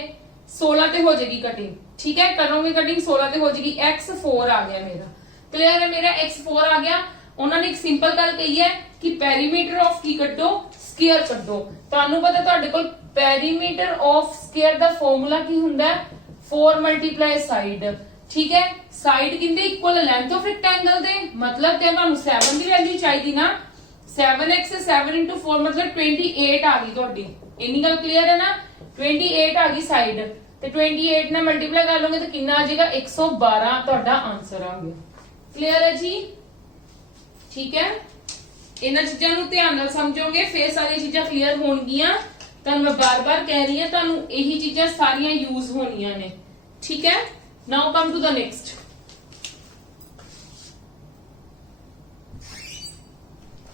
16 ते हो जाएगी कटिंग ठीक है। करोगे कटिंग 16 ते हो जाएगी x4 आ गया मेरा। क्लियर है। मेरा x4 आ गया। उन्होंने एक सिंपल गल कही है कि पेरीमीटर ऑफ की कड्डो स्क्वायर कड्डो। तुहानू पता तुहाडे कोल पेरीमीटर ऑफ स्क्वायर दा फार्मूला की हुंदा है 4 मल्टीप्लाई साइड ठीक है। साइड किंदे इक्वल लेंथ ऑफ रेक्टेंगल दे मतलब ते तुहानू 7 दी वैल्यू चाहिदी ना 7x 7 into 4 मतलब 28 आ गई तुहाडी। इन्नी गल क्लियर है ना 28 आ गई साइड ते 28 ने मल्टीप्लाई कर लोगे तो कितना आ जाएगा 112 तुहाडा आंसर आ गया। क्लियर है जी। ठीक है। इन्हां चीजां नूं ध्यान नाल समझोगे फिर सारी चीजां क्लियर होणगियां। तुहानू मैं बार बार कह रही हूं तुहानू यही चीजां सारियां यूज होनियां ने ठीक है। Now come to the next.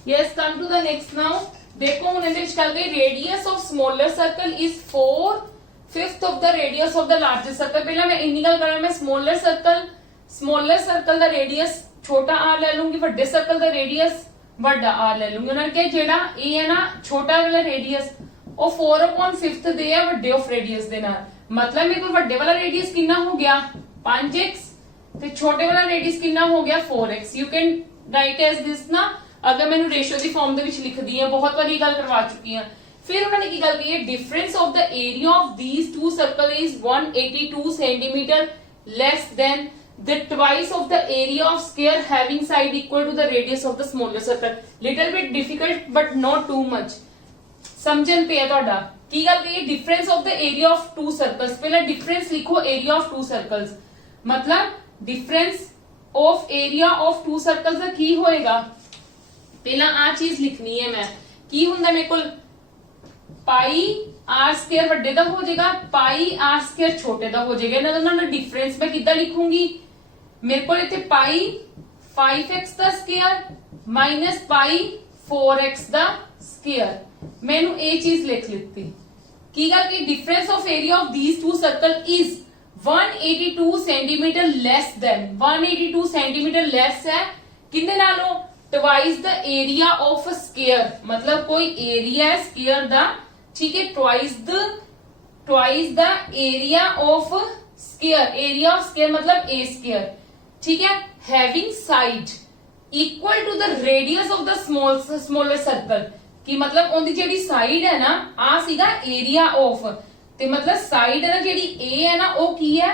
Yes come to the next now. देखो हुण इहदे विच गल गई radius of smaller circle is 4/5 of the radius of the larger circle. पहला मैं इन्नी गल करा मैं स्मॉलर सर्कल दा रेडियस छोटा आर ले लूंगी वड्डे सर्कल दा रेडियस वड्डा आर ले लूंगी। उन्होंने कहा जेड़ा ए है ना छोटा वाला रेडियस ਉਹ 4/5 ਦੇ ਆ ਵੱਡੇ ਆਫ ਰੇਡੀਅਸ ਦੇ ਨਾਲ मतलब मेरे को ਵੱਡੇ ਵਾਲਾ ਰੇਡੀਅਸ ਕਿੰਨਾ ਹੋ ਗਿਆ 5x ਤੇ ਛੋਟੇ ਵਾਲਾ ਰੇਡੀਅਸ ਕਿੰਨਾ ਹੋ ਗਿਆ 4x। you can write as this ना अगर मैं रेशियो की फॉर्म ਦੇ ਵਿੱਚ ਲਿਖਦੀ ਹਾਂ, बहुत बार ये गल करवा चुकी ਹਾਂ। फिर उन्होंने की गल की है, difference of the area of these two circle is 182 centimetre less then the twice of the area of square having side equal to the radius of the smaller circle. Little bit difficult but not too much. समझन पे है ਤੁਹਾਡਾ की गल की है, difference of the area of to circles. पहले difference लिखो एरिया ऑफ टू सर्कल्स, मतलब difference of area of to circles का की होएगा। पहला आ चीज लिखनी है मैं, की हुंदा मेरे को पाई आर स्क्वायर ਵੱਡੇ ਦਾ ਹੋ ਜਾਏਗਾ, ਪਾਈ ਆਰ स्क्वायर ਛੋਟੇ ਦਾ ਹੋ ਜਾਏਗਾ। ਇਹਨਾਂ ਦੋਨਾਂ ਦਾ ਡਿਫਰੈਂਸ ਮੈਂ ਕਿੱਦਾਂ ਲਿਖੂੰਗੀ, ਮੇਰੇ ਕੋਲ ਇੱਥੇ ਪਾਈ 5x ਦਾ ਸਕੁਅਰ ਮਾਈਨਸ ਪਾਈ 4x ਦਾ ਸਕੁਅਰ, ਮੈਨੂੰ ਇਹ ਚੀਜ਼ ਲਿਖ ਲਿੱਤੀ। ਕੀ ਗੱਲ ਕਿ difference of area of these two circle is 182 centimetre less than 182 centimetre less है किंदे नालों, twice the area of square, मतलब कोई एरिया है स्क्वायर दा, ठीक है, twice the area of square, area of square मतलब ए स्क्वायर, ठीक है, having side equal to the radius of the smaller circle, कि मतलब उनकी जेडी साइड है ना, आ सीगा एरिया ऑफ, ते मतलब साइड है ना जेडी ए है ना, वो की है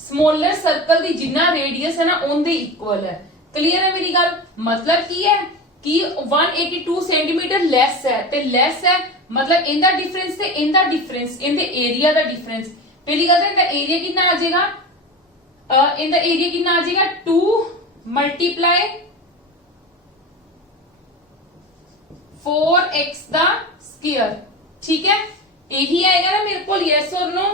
स्मॉलर सर्कल दी जिन्ना रेडियस है ना उनदे इक्वल है। क्लियर है मेरी गल, मतलब की है कि 182 सेंटीमीटर लेस है, ते लेस है मतलब इनका डिफरेंस ते इनका डिफरेंस, इनके एरिया का डिफरेंस। पहली गल इनका एरिया कितना आ जाएगा, इनका एरिया कितना आ जाएगा 2 मल्टीप्लाई 4x दा स्क्वायर, ठीक है, यही आएगा ना मेरे को, यस और नो,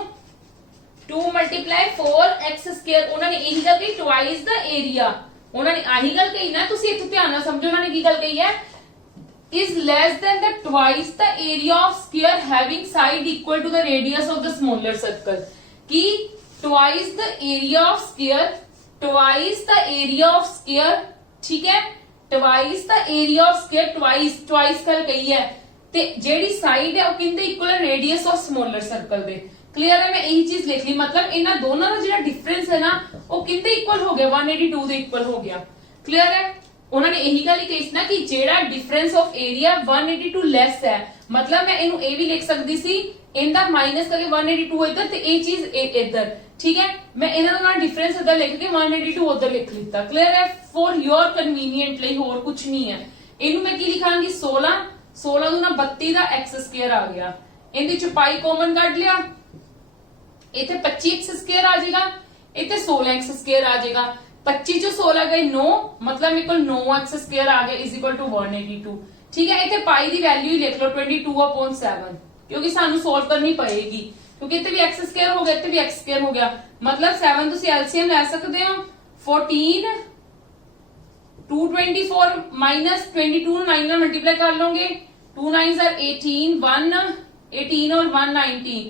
2 मल्टीप्लाई 4x स्क्वायर। उन्होंने यही गल कही ट्वाइस द एरिया, उन्होंने आही गल कही ना, तुसी इत्थे ध्यान नाल समझो उन्होंने की गल कही है, is less than the twice the area of square having side equal to the radius of the smaller circle, कि twice the area of square, twice the area of square, ठीक है, twice the area of square, twice कर कही है, ते JD side है वो किंदे equal है, radius of smaller circle they. Clear है, मैं यही चीज लिख ली, मतलब इन्हां दोनों का जो डिफरेंस है ना वो किंदे इक्वल हो गया, 182 दे इक्वल हो गया। क्लियर है, उन्होंने यही गल कही ना कि जेड़ा डिफरेंस ऑफ एरिया 182 लेस है, मतलब मैं इनू ए भी लिख सकती सी, इनका माइनस करके 182 इधर ते ए चीज इधर, ठीक है, मैं इन्हां दा डिफरेंस इधर लिख के 182 उधर लिख लिता। क्लियर है, फॉर योर कन्वीनियंटली, होर कुछ नहीं है। इनू मैं की लिखांगी 16 दूना 32 का एक्स स्क्वायर आ गया, इनकी चौपाई कॉमन कट लिया, इथे 25x स्क्वायर आ जाएगा, इथे 16x स्क्वायर आ जाएगा, 25 जो 16 गए 9, मतलब मेरे को 9x स्क्वायर आ गया इज इक्वल टू 182, ठीक है। इथे पाई की वैल्यू ही लिख लो 22/7, क्योंकि सानू सोल्व करनी पड़ेगी, क्योंकि इथे भी x स्क्वायर हो गया, इथे भी x स्क्वायर हो गया, मतलब 7 तुसी एलसीएम ले सकते हो, 14 224 माइनस 22 9 ਨਾਲ मल्टीप्लाई कर लोगे, 2 9 18 18 और 119,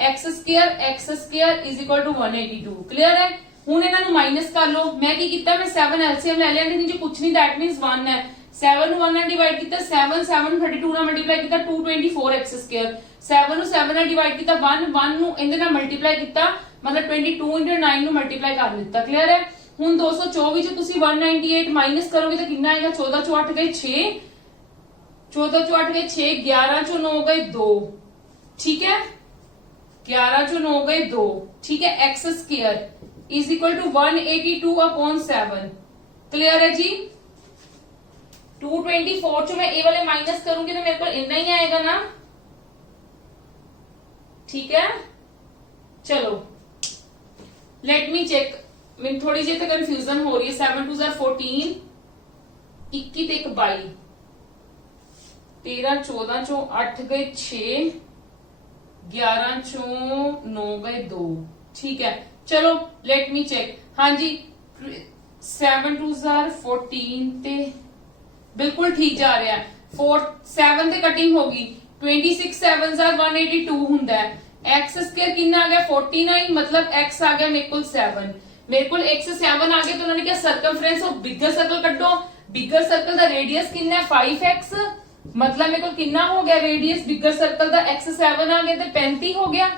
x square is equal to 182। Clear है, हुण इन्हां नूं माइनस कर लो, मैं की कीता, मैं 7 एलसीएम ले लिया, नीचे कुछ नहीं, दैट मींस 1 है, 7 ਨੂੰ 1 ਨਾਲ डिवाइड ਕੀਤਾ, 7 32 ਨਾਲ ਮਲਟੀਪਲਾਈ ਕੀਤਾ 224x स्क्वायर, 7 ਨੂੰ 7 ਨਾਲ डिवाइड ਕੀਤਾ 1 ਨੂੰ ਇਹਦੇ ਨਾਲ ਮਲਟੀਪਲਾਈ ਕੀਤਾ, मतलब 22 × 9 ਨੂੰ ਮਲਟੀਪਲਾਈ ਕਰ ਦਿੱਤਾ। क्लियर है, ਹੁਣ 224 ਚ ਤੁਸੀਂ 198 ਮਾਈਨਸ ਕਰੋਗੇ ਤਾਂ ਕਿੰਨਾ ਆਏਗਾ, 14 ਚੋਂ 8 ਗਏ 6, 14 ਚੋਂ 8 ਗਏ 6, 11 ਚੋਂ 9 ਗਏ 2, ठीक है, 11 चो 9 गए 2, ठीक है, x square is equal to 182/7। Clear है जी, 224 चो मैं ए वाले माइनस करूंगी तो मेरे को इतना ही आएगा ना, ठीक है। चलो लेट मी चेक, मैं थोड़ी जी तो कंफ्यूजन हो रही है। 7 2 14, 21 ते 22, 13 14 चो 8 गए 6, 11 चो 9 गए 2, ठीक है। चलो लेट मी चेक, हाँ जी 7 2 14 ते बिल्कुल ठीक जा रहा है, 7 ते कटिंग होगी, 26 7 182 हुंदा है, एक्स स्क्वायर कितना आ गया 49, मतलब एक्स आ गया मेरे को 7, मेरे को एक्स 7 आ गया, तो उन्होंने क्या सर्कमफ्रेंस ऑफ बिगर सर्कल कटो, बिगर सर्कल का रेडियस कितना है 5x, मतलब मेरे को कितना हो गया रेडियस बिगर सर्कल का, x 7 आ गया तो 35 हो गया,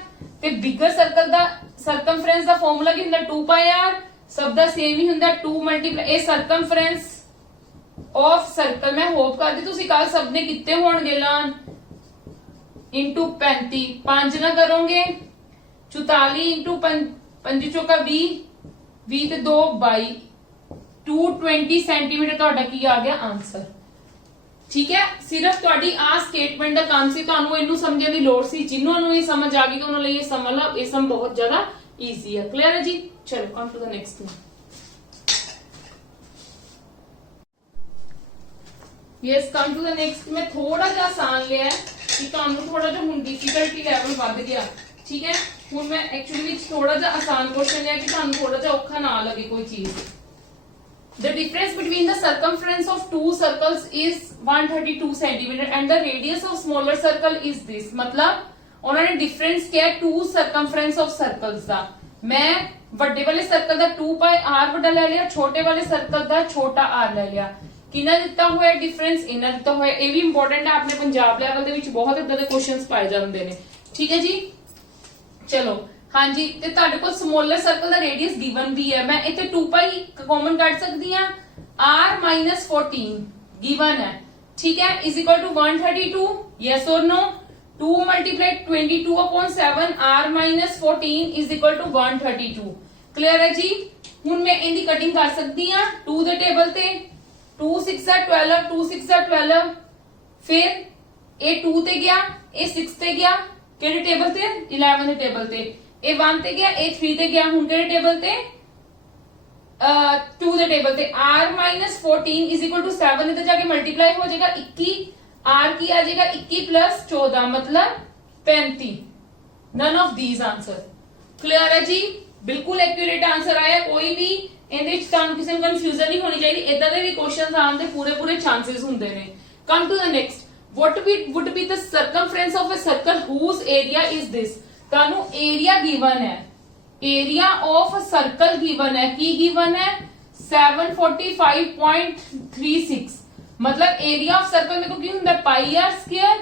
ते बिगर सर्कल का सर्कमफ्रेंस का फॉर्मूला कितना 2πr, सब दा सेम ही हुंदा 2 multiply A circumference of circle मैं होप करदी तुसी कल सबने कितने होणगे लर्न इंटू 35 5 ना करोगे 44 इंटू 5 चौका 20 20 ते 2 22 220 सेंटीमीटर ਤੁਹਾਡਾ ਕੀ ਆ ਗਿਆ ਆਨਸਰ। ठीक है सिर्फ ਤੁਹਾਡੀ ਆ ਸਟੇਟਮੈਂਟ ਦਾ ਕੰਮ ਸੀ ਤੁਹਾਨੂੰ ਇਹਨੂੰ ਸਮਝਣ ਦੀ ਲੋੜ ਸੀ ਜਿਨ੍ਹਾਂ ਨੂੰ ਇਹ ਸਮਝ ਆ ਗਈ ਤਾਂ ਉਹਨਾਂ ਲਈ ਇਹ ਸਮਝ ਲਾ ਇਹ ਸਮ ਬਹੁਤ ਜ਼ਿਆਦਾ ਈਜ਼ੀ ਹੈ। क्लियर है जी चलो on to the next one. Yes come to the next मैं थोड़ा जिहा आसान लिया कि ਤੁਹਾਨੂੰ ਥੋੜਾ ਜਿਹਾ ਹੁਣ ਡਿਫਿਕਲਟੀ ਲੈਵਲ ਵੱਧ ਗਿਆ ਠੀਕ ਹੈ ਹੁਣ ਮੈਂ ਐਕਚੁਅਲੀ ਵਿੱਚ ਥੋੜਾ ਜਿਹਾ ਆਸਾਨ ਕੁਐਸਚਨ ਲਿਆ ਕਿ ਤੁਹਾਨੂੰ ਥੋੜਾ ਜਿਹਾ ਔਖਾ ਨਾ ਲੱਗੇ ਕੋਈ ਚੀਜ਼। The difference between the circumference of two circles is 132 centimeter and the radius of smaller circle is this मतलब ਉਹਨਾਂ ਨੇ डिफरेंस किया two circumference of circles ਦਾ। मैं ਵੱਡੇ ਵਾਲੇ सर्कल ਦਾ 2 pi r ਵੱਡਾ ਲੈ ਲਿਆ ਛੋਟੇ ਵਾਲੇ सर्कल ਦਾ ਛੋਟਾ r ਲੈ ਲਿਆ। ਕਿੰਨਾ ਦਿੱਤਾ ਹੋਇਆ डिफरेंस ਇਹਨਾਂ ਦਿੱਤਾ ਹੋਇਆ ਇਹ ਵੀ ਇੰਪੋਰਟੈਂਟ ਹੈ ਆਪਣੇ ਪੰਜਾਬ ਲੈਵਲ ਦੇ ਵਿੱਚ ਬਹੁਤ ਇਦਾਂ ਦੇ ਕੁਐਸਚਨਸ ਪਾਏ ਜਾਂਦੇ ਨੇ ਠੀਕ ਹੈ ਜੀ। ਚਲੋ हाँ जी ਤੇ ਤੁਹਾਡੇ ਕੋਲ ਸਮੋਲਰ ਸਰਕਲ ਦਾ ਰੇਡੀਅਸ ਗਿਵਨ ਵੀ ਹੈ ਮੈਂ ਇੱਥੇ 2 ਪਾਈ ਕਾਮਨ ਕੱਢ ਸਕਦੀ ਆ r 14 ਗਿਵਨ ਹੈ ठीक है इज इक्वल टू 132 यस और नो 2 multiplied 22/7 r 14 is equal to 132 clear है जी। ਹੁਣ ਮੈਂ ਇਹਦੀ ਕਟਿੰਗ ਕਰ ਸਕਦੀ ਆ 2 ਦੇ ਟੇਬਲ ਤੇ 2 6 12 2 6 12 फिर ਇਹ 2 ਤੇ ਗਿਆ ਇਹ 6 ਤੇ ਗਿਆ ਕਿਹੜੇ ਟੇਬਲ ਤੇ 11 ਦੇ ਟੇਬਲ ਤੇ ਇਹ 1 ਤੇ ਗਿਆ ਇਹ 3 ਤੇ ਗਿਆ ਹੁਣ ਕਿਹੜੇ ਟੇਬਲ ਤੇ 2 ਦੇ ਟੇਬਲ ਤੇ r 14 is equal to 7 इधर जाके मल्टीप्लाई हो जाएगा 21 r की आ जाएगा 21 प्लस 14 मतलब 35 none of these answer. Clear है जी बिल्कुल एक्यूरेट आंसर आया कोई भी ਇਹਦੇ ਵਿੱਚ ਤੁਹਾਨੂੰ ਕਿਸੇ ਨੂੰ ਕਨਫਿਊਜ਼ਨ ਨਹੀਂ ਹੋਣੀ ਚਾਹੀਦੀ ਇਦਾਂ ਦੇ ਵੀ ਕੁਐਸਚਨਸ ਆਉਣ ਦੇ ਪੂਰੇ ਚਾਂਸਸ ਹੁੰਦੇ ਨੇ। Come to the next what would be the circumference of a circle whose area is this ਤੁਹਾਨੂੰ ਏਰੀਆ ਗਿਵਨ ਹੈ area of a circle given ਹੈ ਕੀ ਗਿਵਨ ਹੈ 745.36 मतलब एरिया ऑफ सर्कल मेरे को की ਹੁੰਦਾ पाई r स्क्वायर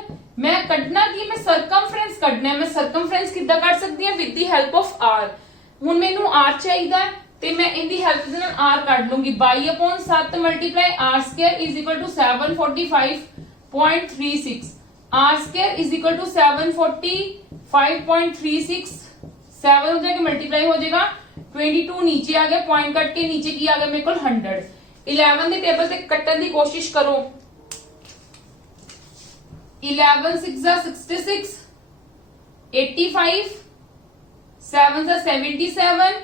मैं ਕੱਢਣਾ ਕੀ मैं ਸਰਕਮਫਰੈਂਸ ਕੱਢਣਾ है मैं ਸਰਕਮਫਰੈਂਸ ਕਿੱਦਾਂ ਕੱਢ ਸਕਦੀ ਹਾਂ with the help of r ਹੁਣ ਮੈਨੂੰ r ਚਾਹੀਦਾ ਹੈ ਤੇ ਮੈਂ ਇਹਦੀ ਹੈਲਪ ਦੇ ਨਾਲ r ਕੱਢ ਲੂੰਗੀ 22/7 multiply r square is equal to 745.36 r square is equal to 745.36 7 हो जाएगा मल्टीप्लाई हो जाएगा 22 नीचे आ गया पॉइंट कट के नीचे की आ गया मेरे को 100 11 ਦੇ ਟੇਬਲ ਤੇ ਕੱਟਣ ਦੀ ਕੋਸ਼ਿਸ਼ ਕਰੋ 11 6 66 85 7 77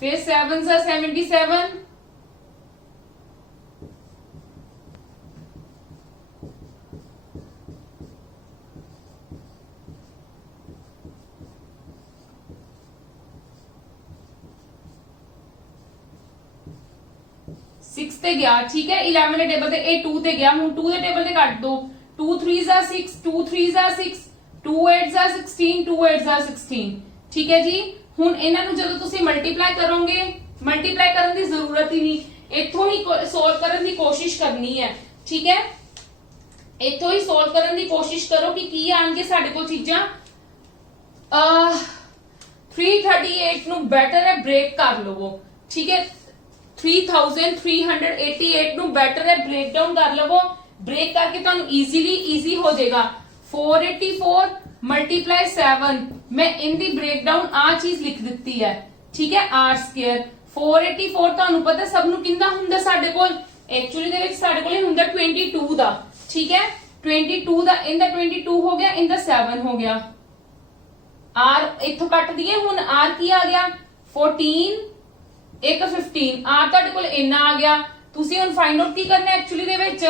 फिर 7 77 6 ਤੇ ਗਿਆ ठीक है 11 ਦੇ ਟੇਬਲ ਤੇ ਇਹ 2 ਤੇ ਗਿਆ ਹੁਣ 2 ਦੇ ਟੇਬਲ ਤੇ ਕੱਟ ਦੋ 2 3s are 6 2 3s are 6 2 8s are 16 2 8s are 16 ठीक है जी। ਹੁਣ ਇਹਨਾਂ ਨੂੰ ਜਦੋਂ ਤੁਸੀਂ ਮਲਟੀਪਲਾਈ ਕਰੋਗੇ ਮਲਟੀਪਲਾਈ ਕਰਨ ਦੀ ਜ਼ਰੂਰਤ ਹੀ ਨਹੀਂ ਇੱਥੋਂ ਹੀ ਸੋਲਵ ਕਰਨ ਦੀ ਕੋਸ਼ਿਸ਼ ਕਰਨੀ ਹੈ ठीक है ਇੱਥੋਂ ਹੀ ਸੋਲਵ ਕਰਨ ਦੀ ਕੋਸ਼ਿਸ਼ ਕਰੋ ਕਿ ਕੀ ਆਣਗੇ ਸਾਡੇ ਕੋਲ ਚੀਜ਼ਾਂ 338 ਨੂੰ ਬੈਟਰ ਹੈ ਬ੍ਰੇਕ ਕਰ ਲਵੋ ठीक है 3388 ਨੂੰ ਬੈਟਰ ਹੈ ਬ੍ਰੇਕ ਡਾਊਨ ਕਰ ਲਵੋ ब्रेक करके ਤੁਹਾਨੂੰ इजी हो जाएगा 484 मल्टीप्लाई 7 मैं इनकी ब्रेकडाउन आ चीज लिख दी है ठीक है r स्क्वायर 484 ਤੁਹਾਨੂੰ ਪਤਾ ਸਭ ਨੂੰ ਕਿੰਨਾ ਹੁੰਦਾ ਸਾਡੇ ਕੋਲ ਐਕਚੁਅਲੀ ਦੇ ਵਿੱਚ ਸਾਡੇ ਕੋਲ ਹੁੰਦਾ 22 ਦਾ ਠੀਕ ਹੈ 22 ਦਾ ਇਹਦਾ 22 ਹੋ ਗਿਆ ਇਹਦਾ 7 ਹੋ ਗਿਆ r ਇੱਥੋਂ ਕੱਟ ਦਈਏ ਹੁਣ r ਕੀ ਆ ਗਿਆ 14 ਇੱਕ 15 r ਤੁਹਾਡੇ ਕੋਲ ਇੰਨਾ ਆ ਗਿਆ ਤੁਸੀਂ ਹੁਣ ਫਾਈਂਡ ਆਊਟ ਕੀ ਕਰਨਾ ਐਕਚੁਅਲੀ ਦੇ ਵਿੱਚ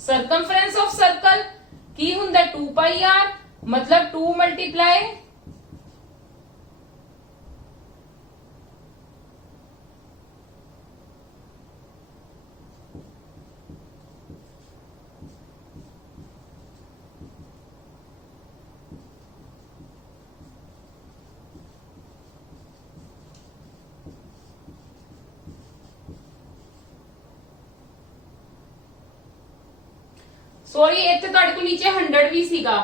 ਸਰਕਮਫਰੈਂਸ ਆਫ ਸਰਕਲ ਕੀ ਹੁੰਦਾ 2 ਪਾਈ r मतलब 2 मल्टीप्लाई सॉरी ਇੱਥੇ ਤੁਹਾਡੇ ਕੋਲ ਨੀਚੇ 100 ਵੀ ਸੀਗਾ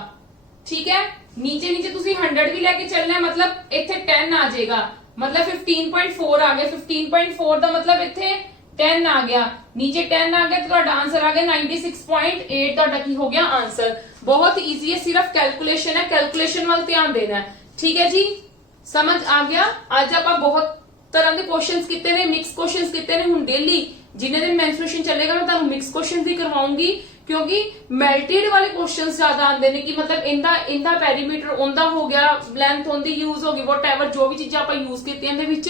ठीक है नीचे नीचे तुसी 100 भी लेके चलना है मतलब इथे 10 आ जाएगा मतलब 15.4 आ गया। 15.4 ਦਾ ਮਤਲਬ ਇੱਥੇ 10 ਆ ਗਿਆ, नीचे 10 आ गया तो ਤੁਹਾਡਾ आंसर आ गया 96.8 ਤੁਹਾਡਾ ਕੀ ਹੋ ਗਿਆ आंसर। बहुत ईजी है, सिर्फ कैलकुलेशन है, कैलकुलेशन वाल ध्यान देना है। ठीक है जी, समझ आ गया। आज आप बहुत तरह के क्वेश्चंस किते ने, मिक्स क्वेश्चंस किते ने। हुण डेली जिन्ने दिन मेंस्ट्रुएशन चलेगा मैं तुहानू मिक्स क्वेश्चन भी करवाऊंगी, क्योंकि मेल्टेड वाले क्वेश्चंस ज्यादा आंदे ने कि मतलब इंदा पेरीमीटर ओंदा हो गया, लेंथ ओंदी यूज होगी, वॉटएवर जो भी चीजां आपां यूज कीतियां दे विच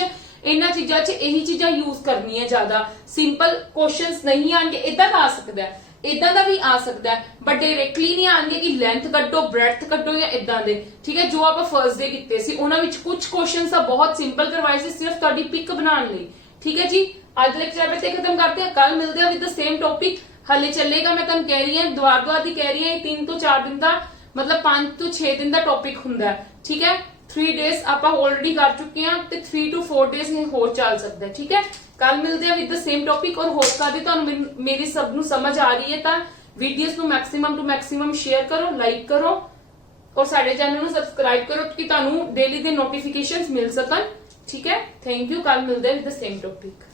इन्हां चीजां च यही चीजां यूज करनी है ज्यादा। सिंपल क्वेश्चंस नहीं आएंगे, इदां दा आ सकदा है, इदां दा भी आ सकदा है, बट डायरेक्टली नहीं आएंगे कि लेंथ कड्डो, ब्रेडथ कड्डो या इदां दे। ठीक है, जो आपां फर्स्ट डे कीते सी उन्हां विच कुछ क्वेश्चंस आ बहुत सिंपल करवाए सी, सिर्फ तुहाडी पिक बनाउण लई। ठीक है जी, आज लेक्चर पे खत्म करते हैं, कल मिलते हैं विद द सेम टॉपिक। हले चलेगा, मैं तुहानू कह रही हूं द्वार दी कह रही हूं 3 ਤੋਂ 4 दिन का, मतलब 5 ਤੋਂ 6 दिन का टॉपिक हुंदा है। ठीक है, 3 डेज आप ऑलरेडी कर चुके हैं ते 3 to 4 डेज ये होर चल सकता है। ठीक है, कल मिलते हैं विद द सेम टॉपिक। और होप करदी तुहानू मेरी सब नू समझ आ रही है तो वीडियोस नू मैक्सिमम टू मैक्सिमम शेयर करो, लाइक करो और साडे चैनल नू सबसक्राइब करो कि तुहानू डेली दे नोटिफिकेशंस मिल सकन। ठीक है, थैंक यू। कल मिलते हैं विद द सेम टॉपिक।